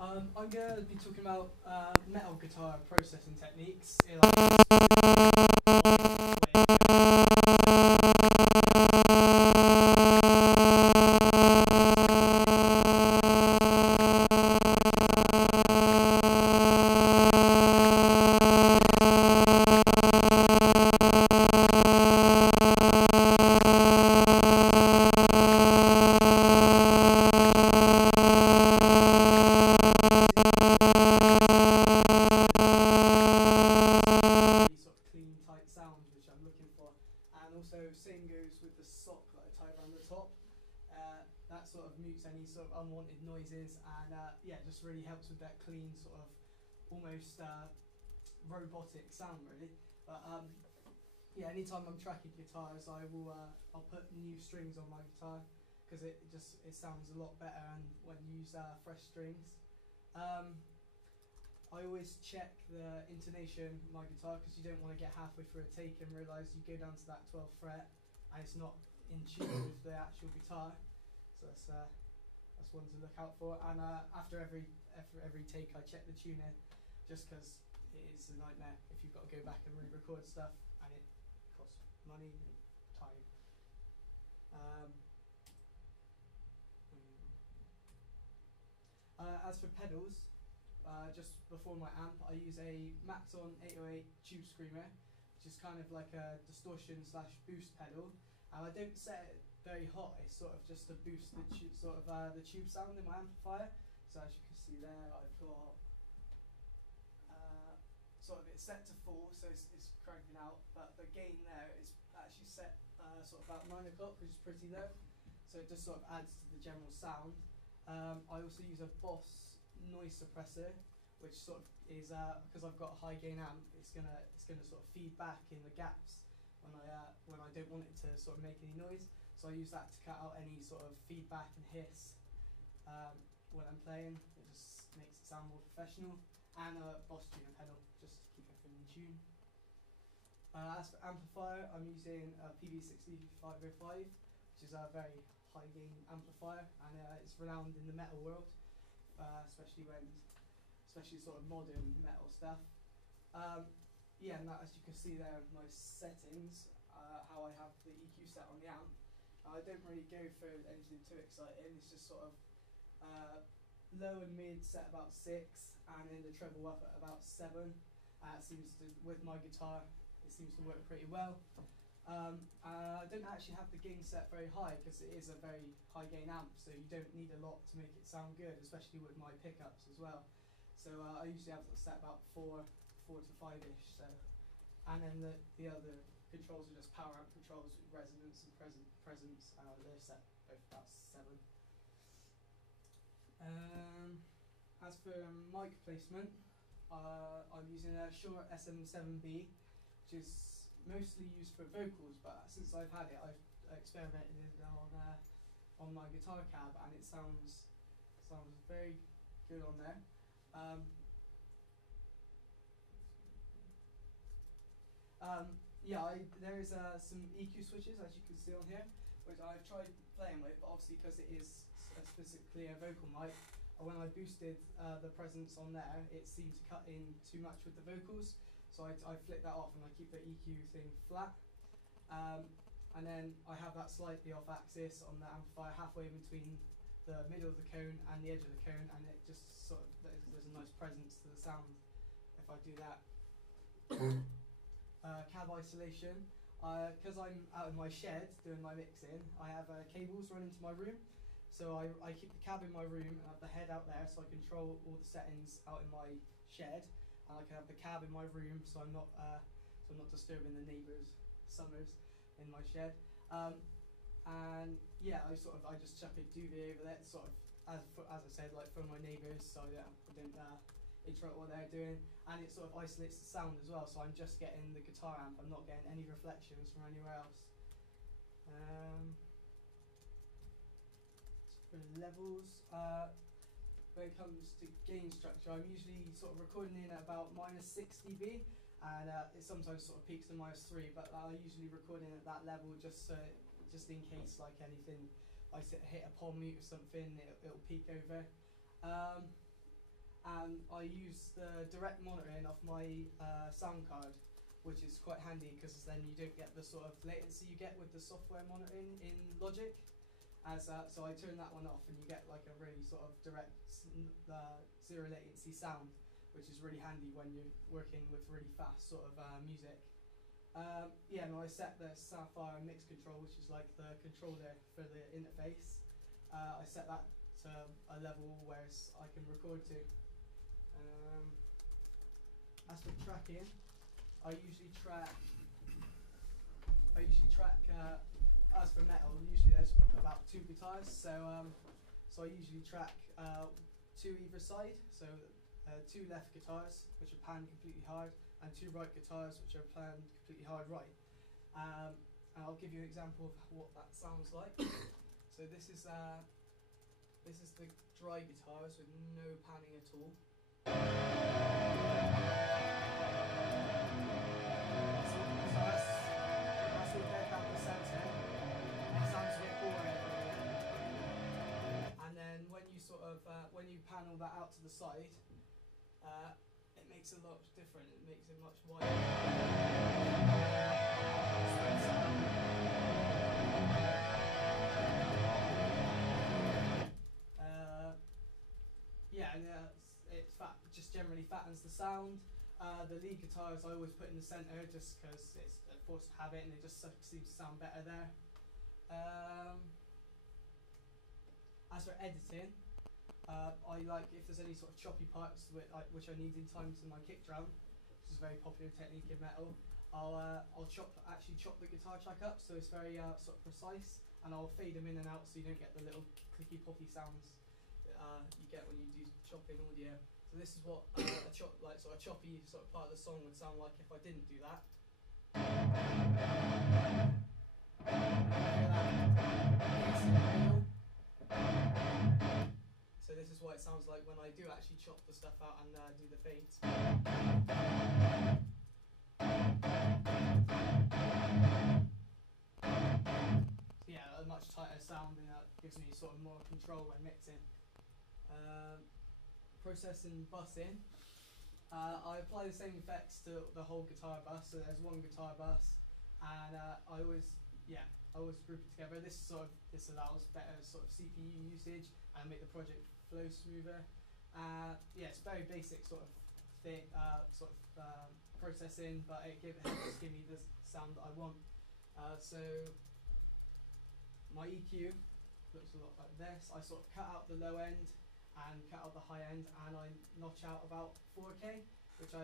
I'm going to be talking about metal guitar processing techniques. Sounds which I'm looking for, and also same goes with the sock that I tie around the top. That sort of mutes any sort of unwanted noises, and yeah, just really helps with that clean sort of almost robotic sound really. But yeah, anytime I'm tracking guitars, I'll put new strings on my guitar because it sounds a lot better, and when you use fresh strings. I always check the intonation of my guitar because you don't want to get halfway through a take and realise you go down to that 12th fret and it's not in tune with the actual guitar. So that's one to look out for. And after every take, I check the tuning just because it is a nightmare if you've got to go back and re-record stuff, and it costs money and time. As for pedals, just before my amp, I use a Maxon 808 Tube Screamer, which is kind of like a distortion / boost pedal, and I don't set it very hot. It's sort of just to boost the the tube sound in my amplifier. So as you can see there, I've got sort of it's set to 4, so it's cranking out, but the gain there is actually set sort of about 9 o'clock, which is pretty low. So it just sort of adds to the general sound. I also use a Boss noise suppressor, which sort of is because I've got a high gain amp, it's gonna sort of feed back in the gaps when I don't want it to sort of make any noise. So I use that to cut out any sort of feedback and hiss when I'm playing. It just makes it sound more professional. And a Boss tuner pedal just to keep everything in tune. As for amplifier, I'm using a PV6505, which is a very high gain amplifier, and it's renowned in the metal world. Especially sort of modern metal stuff. Yeah, and that, as you can see there, my settings, how I have the EQ set on the amp. I don't really go for anything too exciting. It's just sort of low and mid set about 6, and then the treble up at about 7. It seems to, with my guitar, it seems to work pretty well. I don't actually have the gain set very high because it is a very high gain amp, so you don't need a lot to make it sound good, especially with my pickups as well. So I usually have it set about 4 to 5-ish. So, and then the other controls are just power amp controls with resonance and presence. They're set both about 7. As for mic placement, I'm using a Shure SM7B, which is mostly used for vocals, but since I've had it, I've experimented on my guitar cab, and it sounds very good on there. Yeah, there is some EQ switches, as you can see on here, which I've tried playing with, but obviously because it is specifically a vocal mic, when I boosted the presence on there, it seemed to cut in too much with the vocals. So I flip that off and I keep the EQ thing flat. And then I have that slightly off axis on the amplifier, halfway in between the middle of the cone and the edge of the cone, and it just sort of, there's a nice presence to the sound if I do that. Cab isolation, because I'm out in my shed doing my mixing, I have cables running to my room. So I keep the cab in my room and have the head out there, so I control all the settings out in my shed. And I can have the cab in my room, so I'm not disturbing the neighbours' summers in my shed. And yeah, I just chuck a duvet over there, sort of as I said, like for my neighbours, so I don't interrupt what they're doing. And it sort of isolates the sound as well, so I'm just getting the guitar amp. I'm not getting any reflections from anywhere else. For levels. When it comes to gain structure, I'm usually sort of recording in at about -6 dB, and it sometimes sort of peaks to -3, but I usually record in at that level just in case like anything, I hit a palm mute or something, it'll peak over. and I use the direct monitoring off my sound card, which is quite handy because then you don't get the sort of latency you get with the software monitoring in Logic. So I turn that one off, and you get like a really sort of direct zero latency sound, which is really handy when you're working with really fast sort of music. Yeah, and I set the Sapphire mix control, which is like the controller for the interface. I set that to a level where I can record to. As for tracking, I usually track. As for metal, usually there's about 2 guitars, so I usually track 2 either side. So 2 left guitars, which are panned completely hard, and 2 right guitars, which are panned completely hard right. And I'll give you an example of what that sounds like. So this is the dry guitars with no panning at all. So that's all dead down the centre. It sounds a bit boring. And then when you pan all that out to the side, it makes a lot different. It makes it much wider. Yeah, and it's just generally fattens the sound. The lead guitars I always put in the centre just because it's a forced habit and it just seems to sound better there. As for editing, I like if there's any sort of choppy parts which I need in time to my kick drum, which is a very popular technique in metal. I'll chop the guitar track up so it's very sort of precise, and I'll fade them in and out so you don't get the little clicky poppy sounds you get when you do chopping audio. So this is what a choppy sort of part of the song would sound like if I didn't do that. So this is what it sounds like when I do actually chop the stuff out and do the fades. So yeah, a much tighter sound, and that gives me sort of more control when mixing. Processing bussing. I apply the same effects to the whole guitar bus. So there's one guitar bus, and I always group it together. This allows better sort of CPU usage and make the project flow smoother. Yeah, it's very basic sort of thing, processing, but it helps give me the sound that I want. So my EQ looks a lot like this. I sort of cut out the low end and cut out the high end, and I notch out about 4K, which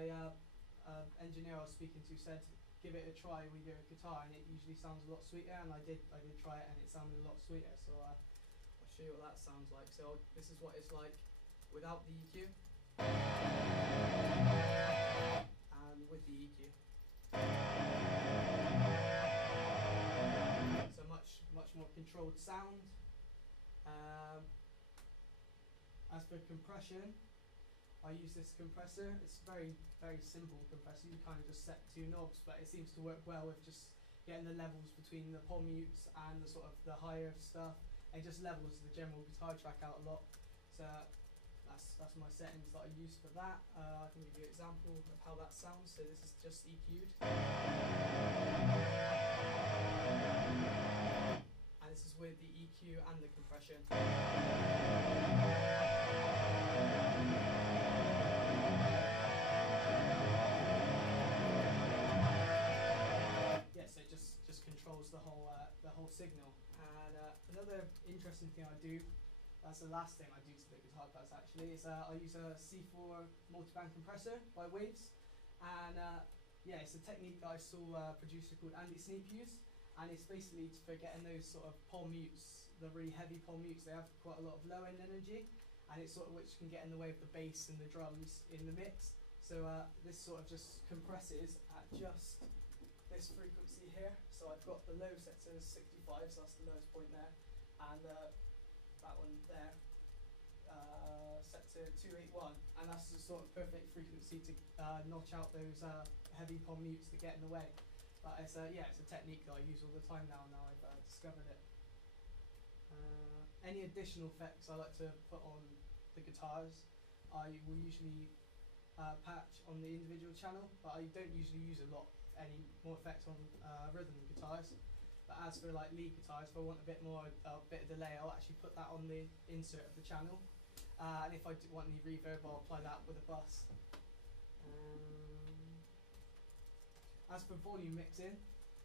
engineer I was speaking to said give it a try with your guitar and it usually sounds a lot sweeter, and I did try it and it sounded a lot sweeter. So I'll show you what that sounds like. So this is what it's like without the EQ and with the EQ. So much more controlled sound. As for compression, I use this compressor. It's very simple compressor. You kind of just set 2 knobs, but it seems to work well with just getting the levels between the pom mutes and the sort of the higher stuff. It just levels the general guitar track out a lot. So that's my settings that I use for that. I can give you an example of how that sounds. So this is just EQ'd. And this is with the EQ and the compression. Yeah, so it just controls the whole signal. And another interesting thing I do, that's the last thing I do to the guitar bus actually, is I use a C4 multiband compressor by Waves, and yeah, it's a technique that I saw a producer called Andy Sneap use, and it's basically for getting those sort of pom mutes, the really heavy pom mutes. They have quite a lot of low end energy, and it's sort of which can get in the way of the bass and the drums in the mix. So this sort of just compresses at just this frequency here. So I've got the low set to 65, so that's the lowest point there, and that one there set to 281, and that's the sort of perfect frequency to notch out those heavy pom mutes that get in the way. But it's a technique that I use all the time now I've discovered it. Any additional effects I like to put on the guitars, I will usually patch on the individual channel, but I don't usually use a lot any more effects on rhythm guitars. But as for like lead guitars, if I want a bit more, a bit of delay, I'll actually put that on the insert of the channel. And if I want any reverb, I'll apply that with a bus. As for volume mixing,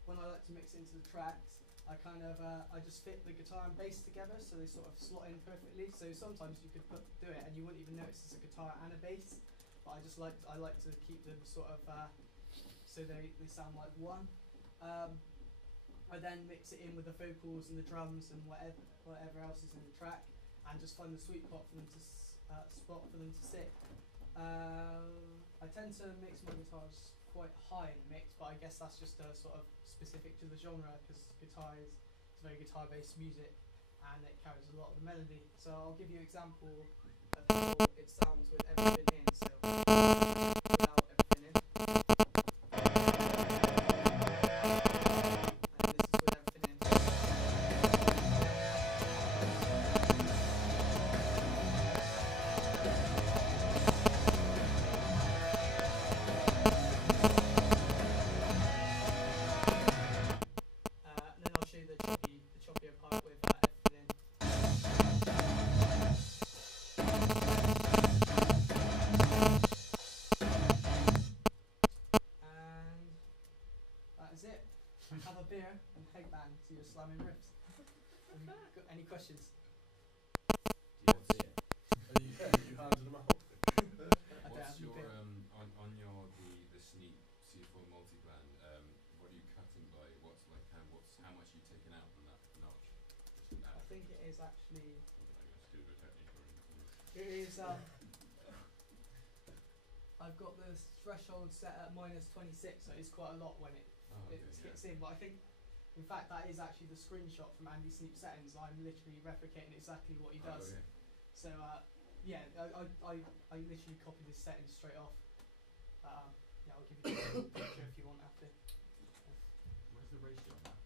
when I like to mix it into the tracks, I kind of I just fit the guitar and bass together so they sort of slot in perfectly. So sometimes you could do it and you wouldn't even notice it's a guitar and a bass. But I like to keep them sort of so they sound like one. I then mix it in with the vocals and the drums and whatever else is in the track, and just find the sweet spot for them to sit. I tend to mix my guitars quite high in the mix, but I guess that's just sort of specific to the genre, because guitar is very guitar-based music, and it carries a lot of the melody. So I'll give you an example of how it sounds with everything in. So without everything in, and this is with everything in. And then I'll show you the choppier part with everything in. And that is it. Have a beer and headbang to your slamming riffs. Have you got any questions? Do you see it? You handed them out. What's your on your the Sneak C4 multiplan? What are you cutting by? What's like how much are you taking out from that notch? Just I think it is actually. I guess do the technical reasons. It is. I've got the threshold set at -26, so it's quite a lot when it hits in. But I think, in fact, that is actually the screenshot from Andy Sneap settings. I'm literally replicating exactly what he does. Okay. So yeah, I literally copied his settings straight off. Yeah, I'll give you a picture if you want after. What is the ratio on that?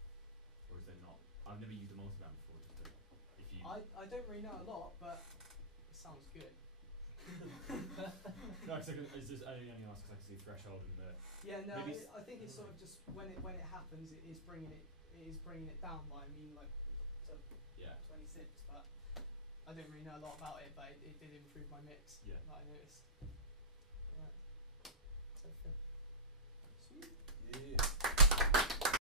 Or is there not? I've never used a multiband before, just to, if you... I don't really know a lot, but it sounds good. No, cause it's just, I only ask because I can see threshold and the... Yeah, no, Maybe I think it's sort of just when it happens, it is bringing it down by, I mean, like to Yeah. 26, but I don't really know a lot about it, but it did improve my mix. Yeah. That I noticed. Right. So, Yeah.